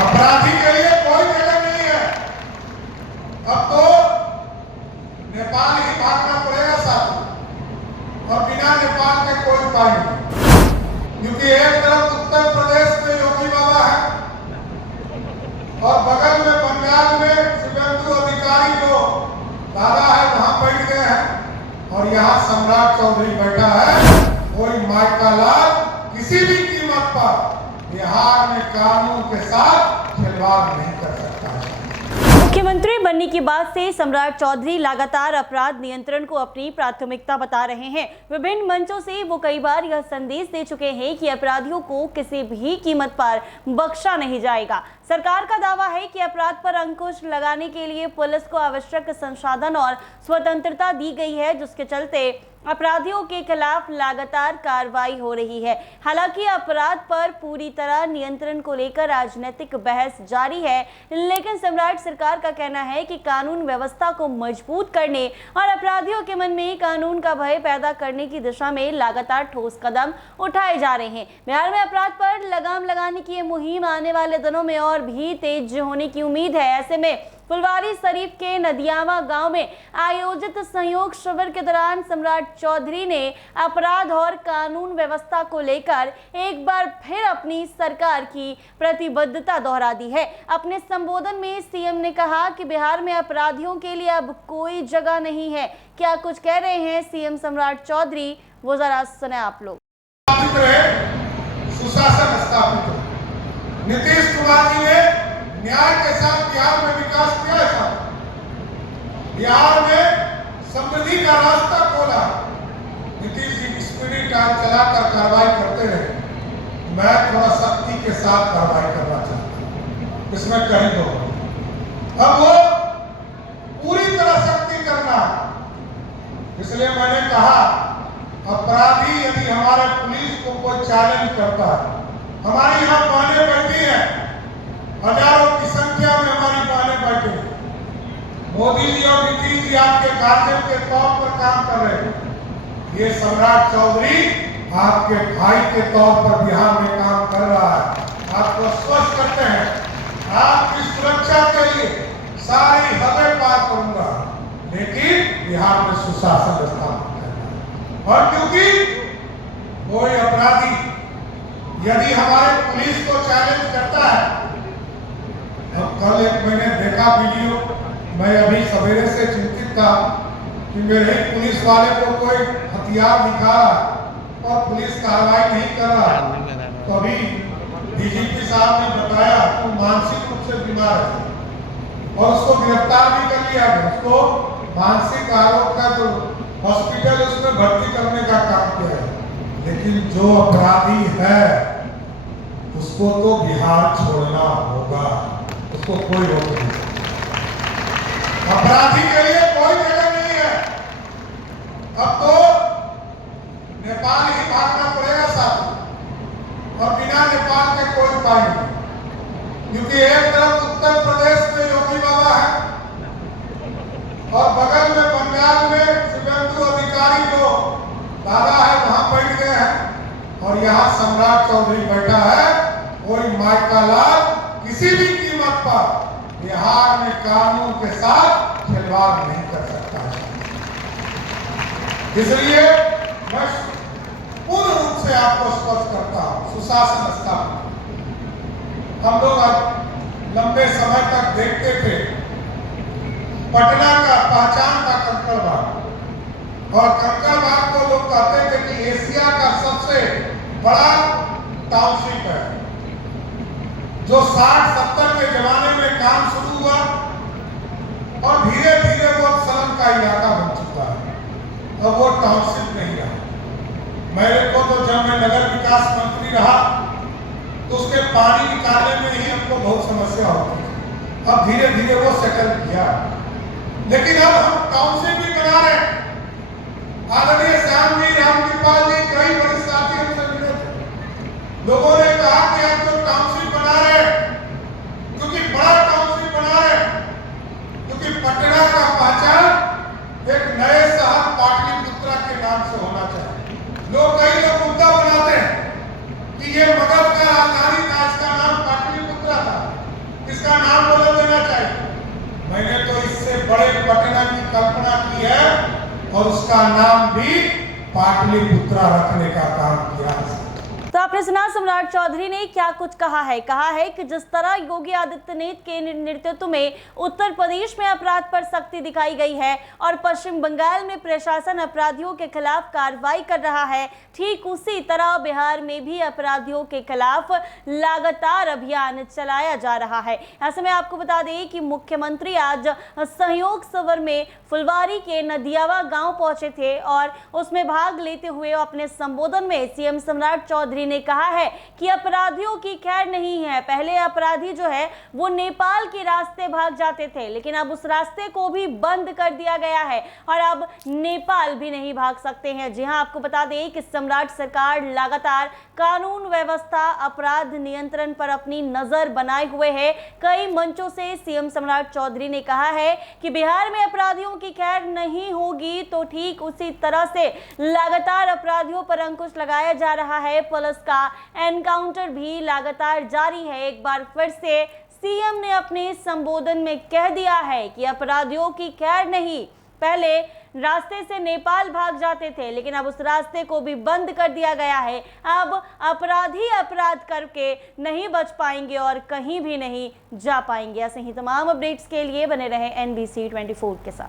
अपराधी के लिए कोई जगह नहीं है। अब तो नेपाल ही भागना पड़ेगा साथ और बिना नेपाल के कोई उपाय नहीं, क्योंकि एक तरफ उत्तर प्रदेश में योगी बाबा है और बगल में बंगाल में शुभेंदु अधिकारी जो दादा है वहां बैठ गए हैं और यहाँ सम्राट चौधरी बैठा है। कोई माइका लाल किसी भी कीमत पर बिहार में कानून के साथ खिलवाड़ नहीं कर सकता है। मुख्यमंत्री बनने के बाद से सम्राट चौधरी लगातार अपराध नियंत्रण को अपनी प्राथमिकता बता रहे हैं। विभिन्न मंचों से वो कई बार यह संदेश दे चुके हैं कि अपराधियों को किसी भी कीमत पर बख्शा नहीं जाएगा। सरकार का दावा है कि अपराध पर अंकुश लगाने के लिए पुलिस को आवश्यक संसाधन और स्वतंत्रता दी गई है, जिसके चलते अपराधियों के खिलाफ लगातार कार्रवाई हो रही है। हालांकि अपराध पर पूरी तरह नियंत्रण को लेकर राजनीतिक बहस जारी है, लेकिन सम्राट सरकार का कहना है कि कानून व्यवस्था को मजबूत करने और अपराधियों के मन में कानून का भय पैदा करने की दिशा में लगातार ठोस कदम उठाए जा रहे हैं। बिहार में अपराध पर लगाम लगाने की ये मुहिम आने वाले दिनों में और भी तेज होने की उम्मीद है। ऐसे में फुलवारीशरीफ के नदियावा गांव में आयोजित सहयोग शिविर के दौरान सम्राट चौधरी ने अपराध और कानून व्यवस्था को लेकर एक बार फिर अपनी सरकार की प्रतिबद्धता दोहरा दी है। अपने संबोधन में सीएम ने कहा कि बिहार में अपराधियों के लिए अब कोई जगह नहीं है। क्या कुछ कह रहे हैं सीएम सम्राट चौधरी, वो जरा सुने आप लोग। सुशासन स्थापित हो। नीतीश कुमार जी ने न्याय के साथ बिहार में विकास किया था। बिहार में समृद्धि का रास्ता खोला। नीतीश जी स्पिरिट आज चलाकर कार्रवाई करते रहे। मैं थोड़ा शक्ति के साथ कार्रवाई करना चाहता हूँ, इसमें कहीं दो। अब वो पूरी तरह शक्ति करना, इसलिए मैंने कहा अपराधी यदि हमारे पुलिस को कोई चैलेंज करता है, हमारी यहाँ बहनें बैठी हैं, हजारों की संख्या में हमारी बहनें बैठी हैं। मोदी जी और नीतीश जी आपके गार्जियन के तौर पर काम कर रहे हैं। ये सम्राट चौधरी आपके भाई के तौर पर बिहार में काम कर रहा है। आपको स्वस्थ करते हैं, आपकी सुरक्षा के लिए सारी हदें पार करूंगा, लेकिन बिहार में सुशासन स्थापित करना। और क्योंकि कोई अपराधी यदि हमारे पुलिस को चैलेंज करता है, अब कल एक मैंने देखा वीडियो, मैं अभी सवेरे से चिंतित था कि मेरे पुलिस वाले को कोई हथियार दिखा रहा और पुलिस कार्रवाई नहीं कर रहा। तो अभी डीजीपी साहब ने बताया कि मानसिक रूप से बीमार है और उसको गिरफ्तार भी कर लिया गया। उसको मानसिक आरोप का जो हॉस्पिटल उसमें भर्ती करने का काम किया है, लेकिन जो अपराधी है उसको तो बिहार छोड़ना होगा, उसको कोई रोक नहीं। अपराधी के लिए कोई जगह नहीं है। अब तो नेपाल ही भागना पड़ेगा साथ और बिना नेपाल के कोई उपाय नहीं, क्योंकि एक तरफ उत्तर प्रदेश में योगी बाबा है और बगल में बंगाल में शुभेंदु अधिकारी जो दादा है वहां बैठ गए हैं और यहाँ सम्राट चौधरी बैठा है। कोई माइका लाल किसी भी कीमत पर बिहार में कानून के साथ खिलवाड़ नहीं कर सकता है। इसलिए मैं पूर्ण रूप से आपको स्पष्ट करता हूं, सुशासन स्थापित। हम लोग लंबे समय तक देखते थे पटना का पहचान था कंकड़बाग, और कंकड़बाग को लोग कहते थे कि एशिया का सबसे बड़ा टाउनशिप है, जो 60-70 के जमाने में काम शुरू हुआ और धीरे धीरे वो सलन का इलाका बन चुका है। अब वो टाउनशिप नहीं रहा। मेरे को तो जब मैं नगर विकास मंत्री रहा तो उसके पानी निकालने में ही हमको बहुत समस्या होती थी। अब धीरे धीरे वो सेटल किया, लेकिन अब हम टाउनशिप भी बना रहे हैं। आदरणीय श्याम जी, रामकृपाल जी, कई बड़े साथियों से मिले थे। लोगों ने कहा कि आप तो टाउनशिप बना रहे हैं, क्योंकि बड़ा टाउनशिप बना रहे हैं, क्योंकि पटना का पहचान एक नए शहर पाटलिपुत्रा के नाम से होना चाहिए। कई लोग मुद्दा बनाते हैं कि ये मगध का राजधानी था, इसका नाम पाटलिपुत्रा था। और उसका नाम भी पाटलिपुत्रा रखने का काम किया। तो आपने सुना सम्राट चौधरी ने क्या कुछ कहा है कि जिस तरह योगी आदित्यनाथ के नेतृत्व में उत्तर प्रदेश में अपराध पर सख्ती दिखाई गई है और पश्चिम बंगाल में प्रशासन अपराधियों के खिलाफ कार्रवाई कर रहा है, ठीक उसी तरह बिहार में भी अपराधियों के खिलाफ लगातार अभियान चलाया जा रहा है। ऐसे में आपको बता दें कि मुख्यमंत्री आज सहयोग सवर में फुलवारी के नदियावा गांव पहुंचे थे और उसमें भाग लेते हुए अपने संबोधन में सीएम सम्राट चौधरी ने कहा है कि अपराधियों की खैर नहीं है। पहले अपराधी जो है वो नेपाल के रास्ते भाग जाते थे, लेकिन अब उस रास्ते को भी बंद कर दिया गया है और अब नेपाल भी नहीं भाग सकते हैं। जी हां, आपको बता दें कि सम्राट सरकार लगातार कानून व्यवस्था अपराध नियंत्रण पर अपनी नजर बनाए हुए है। कई मंचों से सीएम सम्राट चौधरी ने कहा है कि बिहार में अपराधियों की खैर नहीं होगी, तो ठीक उसी तरह से लगातार अपराधियों पर अंकुश लगाया जा रहा है। पुलिस का एनकाउंटर भी लगातार जारी है। एक बार फिर से सीएम ने अपने संबोधन में कह दिया है कि अपराधियों की खैर नहीं, पहले रास्ते से नेपाल भाग जाते थे, लेकिन अब उस रास्ते को भी बंद कर दिया गया है। अब अपराधी अपराध करके नहीं बच पाएंगे और कहीं भी नहीं जा पाएंगे। ऐसे ही तमाम अपडेट्स के लिए बने रहें NBC 24 के साथ।